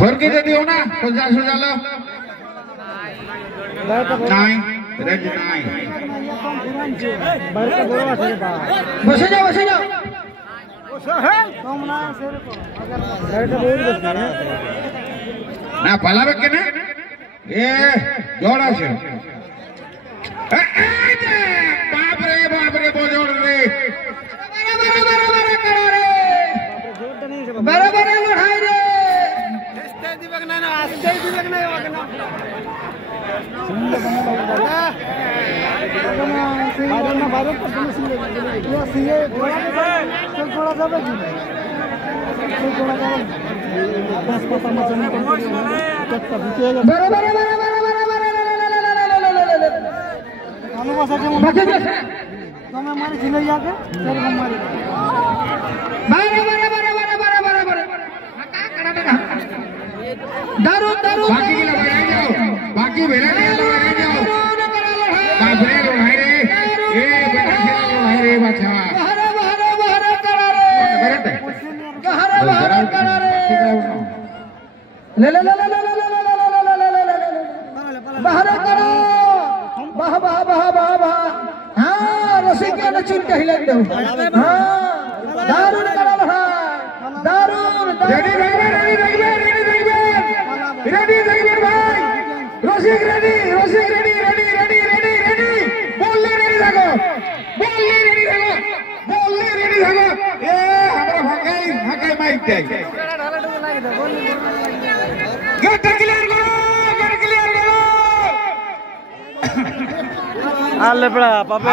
फरकी दे दियो ना सोजा सोजा लो नहीं रेड नहीं बसे जाओ ना पला के ना ये जोड़ा से बाप रे बहुत जोड़ रे बराबर लड़ाई रे स्टेज दिवगना ना स्टेज दिवगना वगना बारना बारह पर ये सीए थोड़ा जाबे की थोड़ा जाबे 10 पता मचन बराबर अनुवासा के बचे તમે મારી જીલૈયા કે સર મારી બરાબર दारू बाकी के लगाए जाओ बाकी भेला के लगाए जाओ बाबरे लड़ाई रे ए बेटा से लड़ाई रे बाछा बहरे करा रे ले बहरे करो वाह हां रसी के न चुन के हिला दो हां दारू करा दारू रेडी भाई रसिक रेडी बोलने रेडी लगो ए हमरा भागाई माइक जाई गेट क्लियर करो आले पड़ा पापा